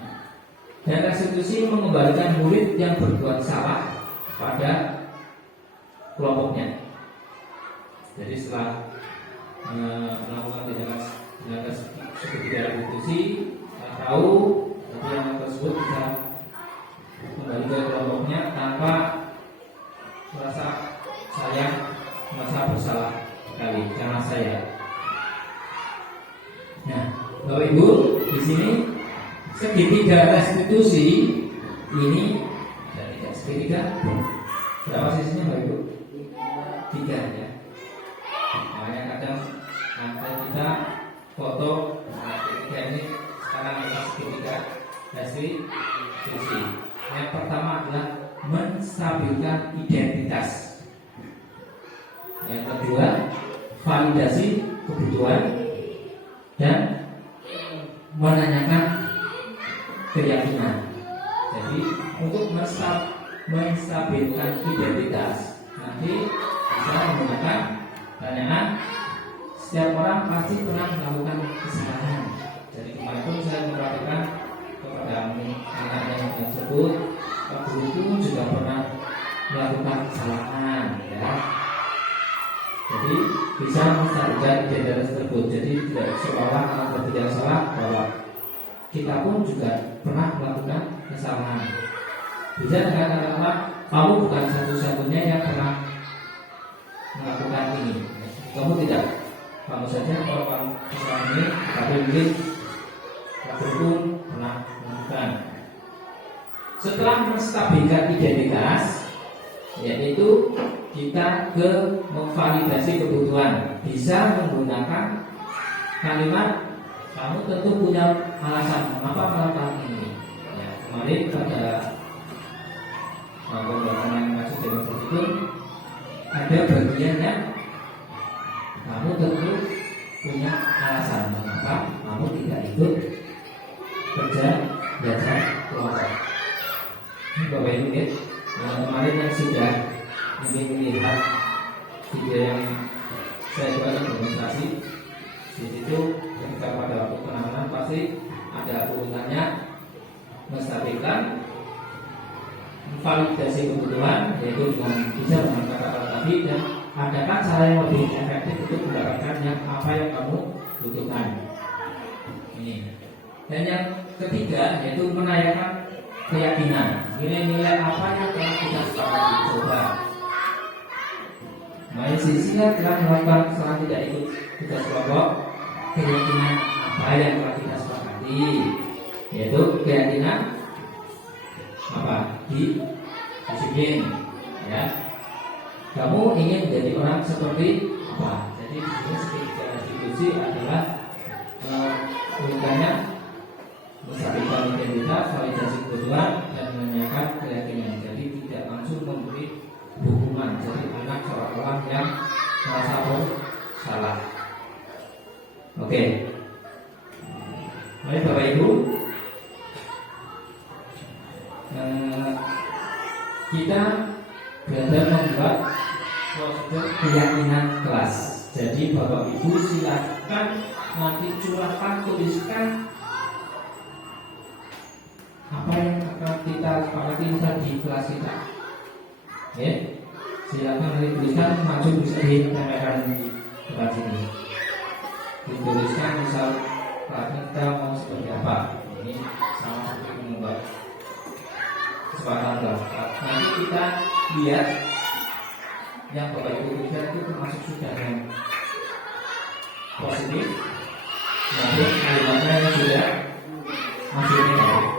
Dan restitusi mengembalikan murid yang berbuat salah pada kelompoknya. Jadi setelah melakukan tindakan segitiga restitusi, tahu nanti anak tersebut bisa kembali ke kelompoknya tanpa merasa sayang, merasa bersalah sekali karena saya. Nah, Bapak Ibu, di sini segitiga restitusi ini tidak segitiga. Berapa sisinya Bapak Ibu? 3 ya. Makanya kadang kita foto segitiga ini sekarang ada segitiga restitusi. Yang pertama adalah menstabilkan identitas. Yang kedua, validasi kebutuhan dan menanyakan keyakinan. Jadi untuk menstabilkan identitas, nanti bisa menggunakan pertanyaan. Setiap orang pasti pernah melakukan kesalahan. Jadi kemarin pun saya memperhatikan kepada anak yang tersebut, Pak Guru itu juga pernah melakukan kesalahan, ya. Jadi bisa menstabilkan identitas tersebut. Jadi tidak seolah anak berbicara salah bahwa kita pun juga pernah melakukan kesalahan. Bisa dengan kata-kata, kamu bukan satu-satunya yang pernah melakukan ini. Kamu tidak, kamu saja melakukan kesalahan ini, tapi mungkin kamu pun pernah melakukan. Setelah menstabilkan identitas, yaitu kita ke memvalidasi kebutuhan, bisa menggunakan kalimat kamu tentu punya alasan mengapa melakukan ini. Ya, kemarin pada pembahasan yang masuk dalam itu ada bagian yang kamu tentu punya alasan mengapa kamu tidak ikut kerja belajar kelompok. Ini Bapak Ibu ya, kemarin yang sudah ingin melihat video yang validasi kebutuhan, yaitu dengan bisa dengan kata-kata tadi, dan adakah cara yang lebih efektif untuk mendapatkan yang apa yang kamu butuhkan. Ini. Dan yang ketiga yaitu menanyakan keyakinan, nilai-nilai apa yang telah kita sepakati. Coba mahasiswa telah melakukan setelah tidak ikut tugas kelompok, keyakinan apa yang telah kita sepakati, yaitu keyakinan apa di disiplin, ya. Kamu ingin menjadi orang seperti apa? Jadi di sini ketiga institusi adalah tujuannya menstabilkan identitas, validasi kebutuhan, dan menanyakan keyakinan. Jadi tidak langsung memberi hukuman. Jadi anak seolah-olah yang merasa salah. Oke. Mari Bapak Ibu, kita belajar membuat prosedur keyakinan kelas. Jadi Bapak Ibu silakan nanti curahkan, tuliskan apa yang akan kita sepakati di kelas kita. Ya, silakan nanti tuliskan, maju bisa ditempelkan di tempat sini. Dituliskan misal kita mau seperti apa. Ini sama seperti membuat kesepakatan kelas. Nanti kita lihat yang Bapak Ibu tuliskan itu termasuk sudah yang positif maupun kalimatnya yang sudah masih negatif.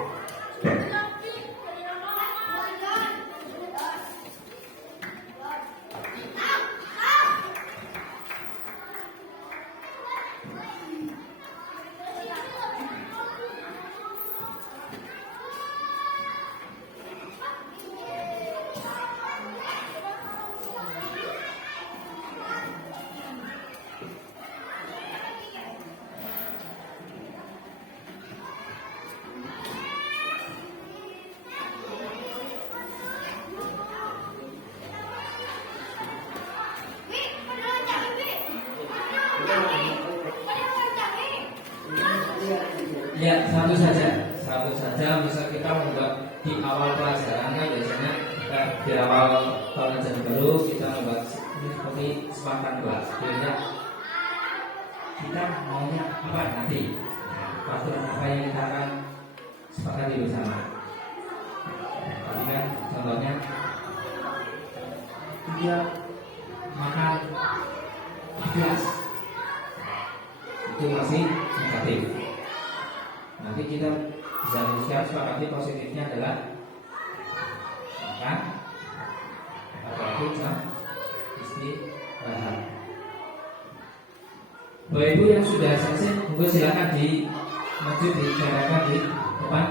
Ya, satu saja. Misal kita membuat di awal pelajaran kan biasanya di awal pelajaran baru kita membuat ini seperti kesepakatan kelas. Biasanya kita maunya apa nanti? Peraturan apa yang kita akan sepakati bersama? Tadi kan contohnya dia makan gelas itu masih negatif. Nanti kita bisa menuliskan sepakati positifnya adalah makan atau jam istirahat. Bapak Ibu yang sudah selesai, monggo silakan di maju dicarakan di depan.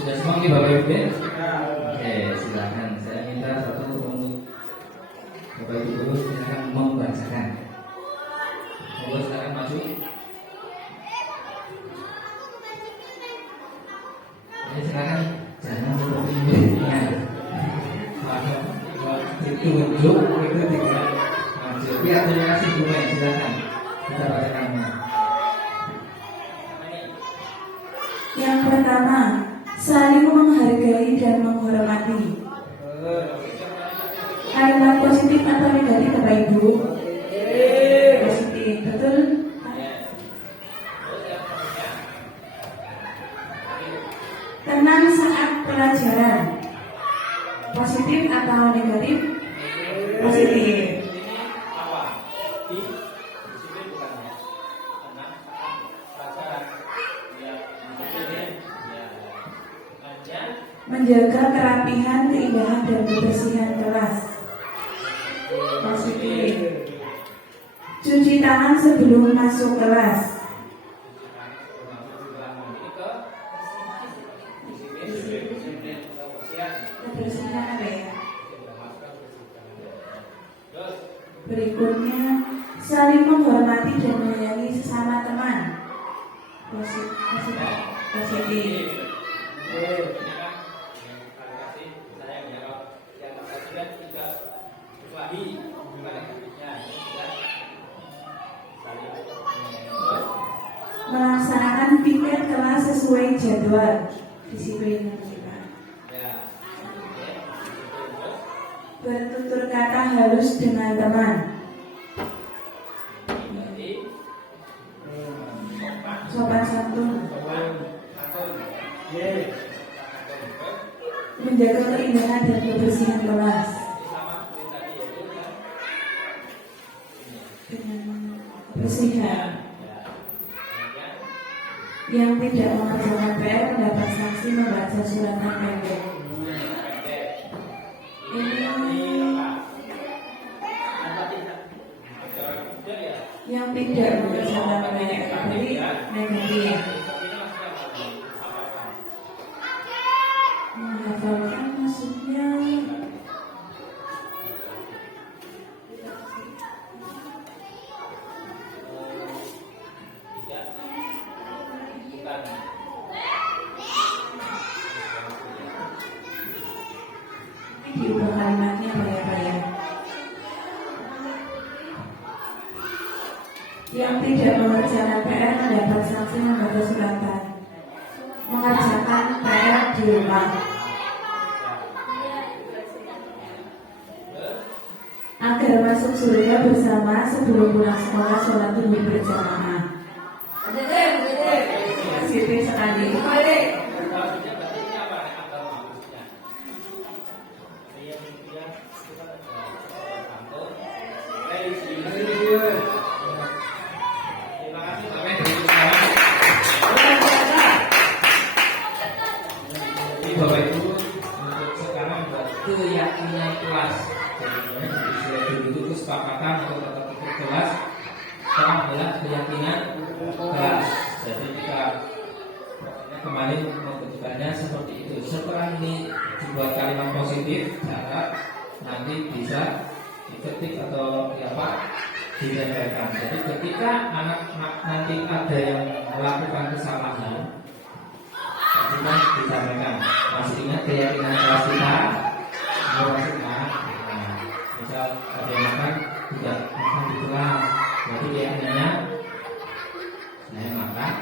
Sudah semua nih Bapak Ibu? Oke, silakan. Saya minta satu untuk Bapak Ibu guru silakan membacakan. Monggo silakan maju. Ini silakan jangan seperti ini. Ditunjuk itu tidak maju. Ya, terima kasih Bu. Silakan kita bacakan. Yang pertama, saling menghargai dan menghormati. Kalimat positif atau negatif Bapak Ibu? Positif, betul? Tenang saat pelajaran. Positif atau negatif? Positif. Menjaga kerapihan, keindahan, dan kebersihan kelas. Positif. Cuci tangan sebelum masuk kelas. Kebersihan apa ya? Berikutnya, saling menghormati dan menyayangi sesama teman. Positif. Melaksanakan piket kelas sesuai jadwal. Disiplin. Bertutur kata halus dengan teman. Sopan santun. Menjaga keindahan dan kebersihan kelas. Dengan kebersihan. Yang tidak mengerjakan PR mendapat sanksi membaca suratan pendek. Yang tidak mengerjakan PR jadi negatif. Menghafalkan maksudnya. Diubah kalimatnya apa ya? Yang tidak mengerjakan PR mendapat sanksi membaca suratan. Mengerjakan PR di rumah. Agar masuk surga bersama sebelum pulang sekolah sholat subuh berjamaah. Positif sekali. Bapak Ibu, untuk sekarang buat keyakinan kelas. Jadi dulu kesepakatan atau tetap ikut kelas. Sekarang adalah keyakinan kelas. Jadi kita kemarin membentukannya seperti itu. Setelah ini dibuat kalimat positif, cara nanti bisa diketik atau ditempelkan. Jadi ketika anak nanti ada yang melakukan kesalahan, kita disampaikan. Masih ingat keyakinan kelas kita? Misal ada yang makan tidak makan di kelas, jadi keyakinannya saya makan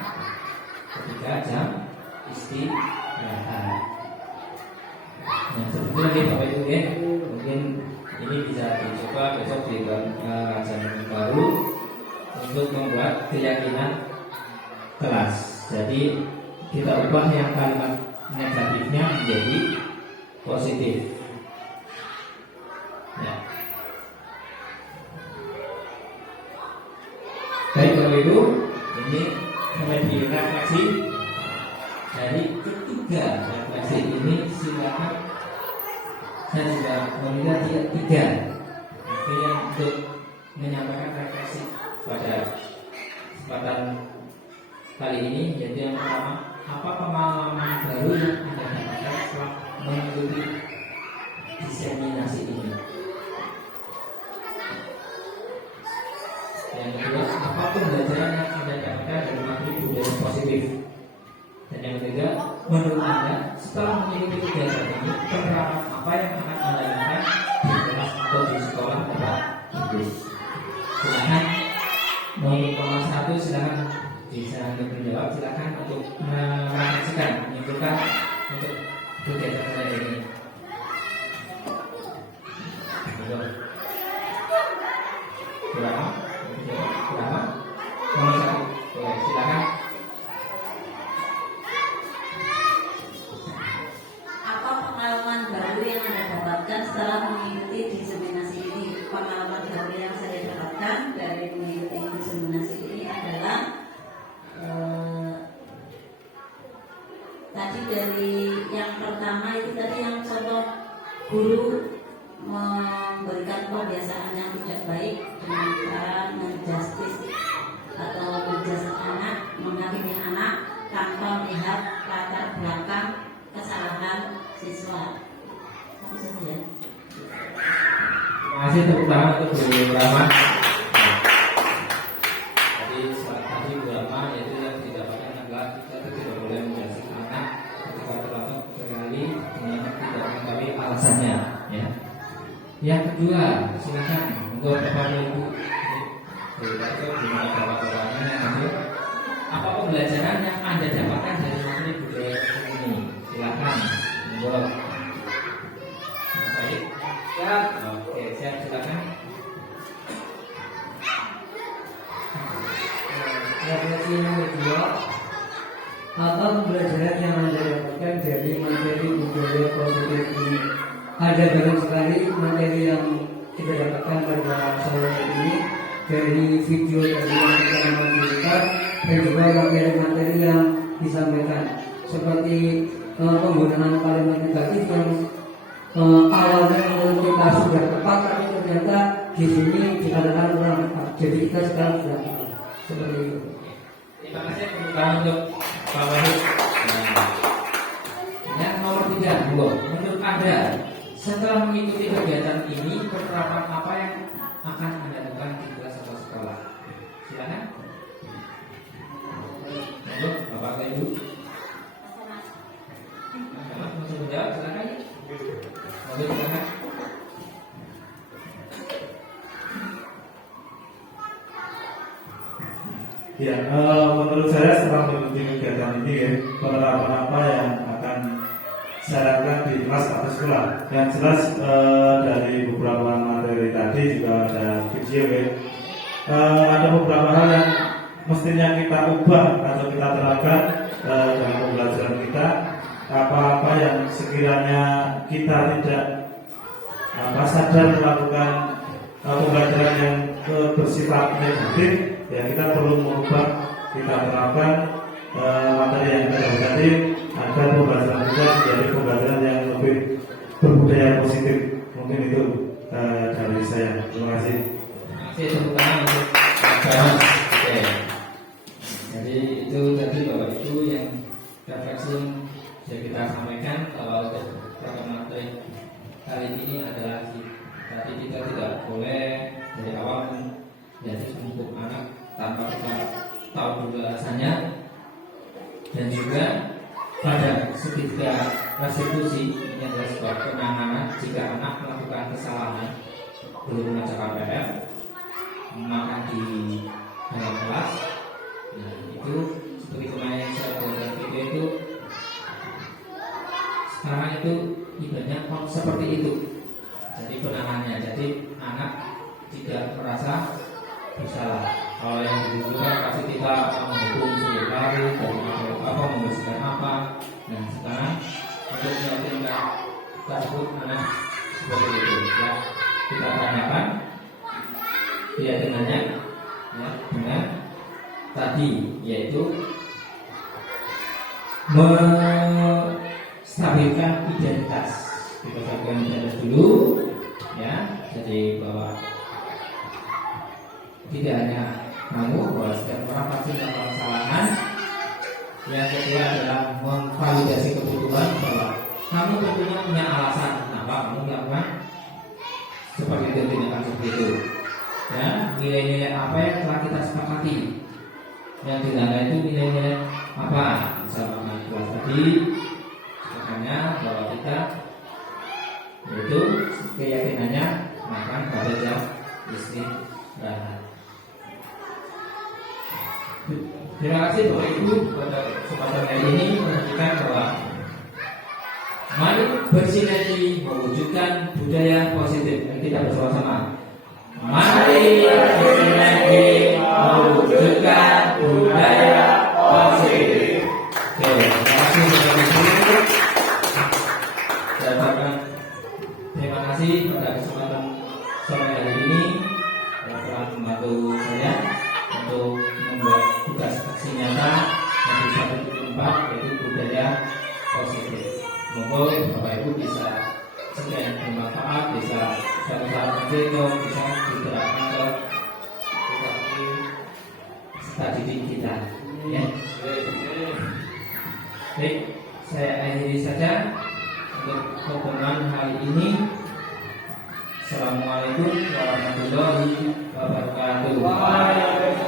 ketika jam istirahat. Nah, sebetulnya Bapak Ibu ya, mungkin ini bisa dicoba besok di kajian baru untuk membuat keyakinan kelas. Jadi kita ubah yang kalimat negatifnya menjadi positif. Ya. Baik Bapak Ibu, ini kemudian refleksi dari ketiga refleksi ini, silakan saya juga melihat tiga. Akhirnya untuk menyampaikan refleksi pada kesempatan kali ini, yaitu yang pertama, apa pengalaman baru yang Anda dapatkan setelah mengikuti diseminasi ini? Yang kedua, apa pembelajaran yang Anda dapatkan dari materi budaya positif? Dan yang ketiga, menurut Anda setelah mengikuti kegiatan ini, penerapan apa yang akan Anda lakukan di kelas atau di sekolah Bapak Ibu? Silakan, untuk kelas 1 silakan bisa menjawab, silakan untuk merefleksikan saya dapatkan setelah mengikuti diseminasi ini. Pengalaman yang saya dapatkan dari mengikuti diseminasi ini adalah tadi dari yang pertama itu tadi yang contoh guru memberikan kebiasaan yang tidak baik dengan cara menjustis atau menjudge anak, menghakimi anak tanpa melihat latar belakang kesalahan siswa. Itu saja ya. Terima kasih tepuk tangan untuk Bu Rama. Tadi Bu Rama yaitu yang didapatkan adalah kita tidak boleh menjudge anak ketika terlambat sekali dengan tidak mengetahui alasannya. Ya. Yang kedua, silakan untuk Bapak Ibu. Apa pembelajaran yang Anda dapatkan dari materi budaya ini? Silakan. Monggo. Baik. Siap. Oke, siap, silakan. Refleksi yang kedua, apa pembelajaran yang Anda dapatkan dari materi budaya positif ini? Ada banyak sekali materi yang kita dapatkan pada saya ini, dari video dari yang kita memanfaatkan dan juga materi-materi yang disampaikan, seperti penggunaan kalimat negatif yang awalnya menurut kita sudah tepat, tapi ternyata di sini dikatakan kurang tepat. Jadi kita sekarang sudah tepat. Seperti itu. Terima kasih pembukaan untuk Pak Wahid. Yang nomor 3, Bu. Menurut Anda, setelah mengikuti kegiatan ini, penerapan apa yang akan Anda lakukan di kelas atau sekolah? Silakan. Monggo, Bapak atau Ibu. Mas mau menjawab, silakan. Monggo, silakan. Ya, menurut saya setelah mengikuti kegiatan ini, penerapan apa yang akan saya lakukan di kelas atau sekolah? Yang jelas dari beberapa materi tadi juga ada video ya. Ada beberapa hal yang mestinya kita ubah atau kita terapkan dalam pembelajaran kita. Apa-apa yang sekiranya kita tidak sadar melakukan pembelajaran yang bersifat negatif, ya kita perlu mengubah, kita terapkan materi yang kita tadi agar pembelajaran kita menjadi pembelajaran yang lebih berbudaya positif. Mungkin itu dari saya. Terima kasih. Tepuk tangan untuk Bapak. Oke. Jadi itu tadi Bapak Ibu yang refleksi yang kita sampaikan kalau untuk program materi kali ini adalah tadi kita tidak boleh dari awal menjadi untuk anak tanpa kita tahu dulu alasannya, dan juga pada segitiga restitusi yang adalah sebuah penanganan jika anak melakukan kesalahan belum membaca KPR maka di dalam kelas. Nah itu seperti kemarin saya buat video itu, sekarang itu ibaratnya seperti itu. Jadi penanganannya, jadi anak tidak merasa bersalah. Kalau yang dibutuhkan pasti kita menghukum sulit lari atau apa, membersihkan apa. Nah sekarang untuk meyakinkan tersebut anak seperti itu ya, kita tanyakan keyakinannya ya, dengan tadi yaitu menstabilkan identitas. Kita stabilkan identitas dulu ya, jadi bahwa tidak hanya kamu, bahwa setiap orang pasti melakukan kesalahan. Yang kedua adalah memvalidasi kebutuhan, bahwa kamu tentunya punya alasan kenapa kamu melakukan seperti itu, tindakan seperti itu. Ya, nilai-nilai apa yang telah kita sepakati. Yang tidak itu nilai-nilai apa? Misalnya kelas tadi, makanya bahwa kita yaitu keyakinannya makan pada jam istirahat. Terima kasih Bapak Ibu pada kesempatan kali ini menunjukkan bahwa mari bersinergi mewujudkan budaya positif. Mari kita bersama-sama. Mari bersinergi mewujudkan budaya positif. Oke, terima kasih Bapak Ibu. Saya Terima kasih pada kesempatan sore hari ini yang telah membantu saya untuk membuat tugas aksi nyata yang bisa bertempat yaitu budaya positif. Semoga Bapak Ibu bisa segera bermanfaat, bisa suatu saat nanti itu bisa diterapkan ke peserta didik kita. Ya. Baik, saya akhiri saja untuk pertemuan hari ini. Assalamualaikum warahmatullahi wabarakatuh.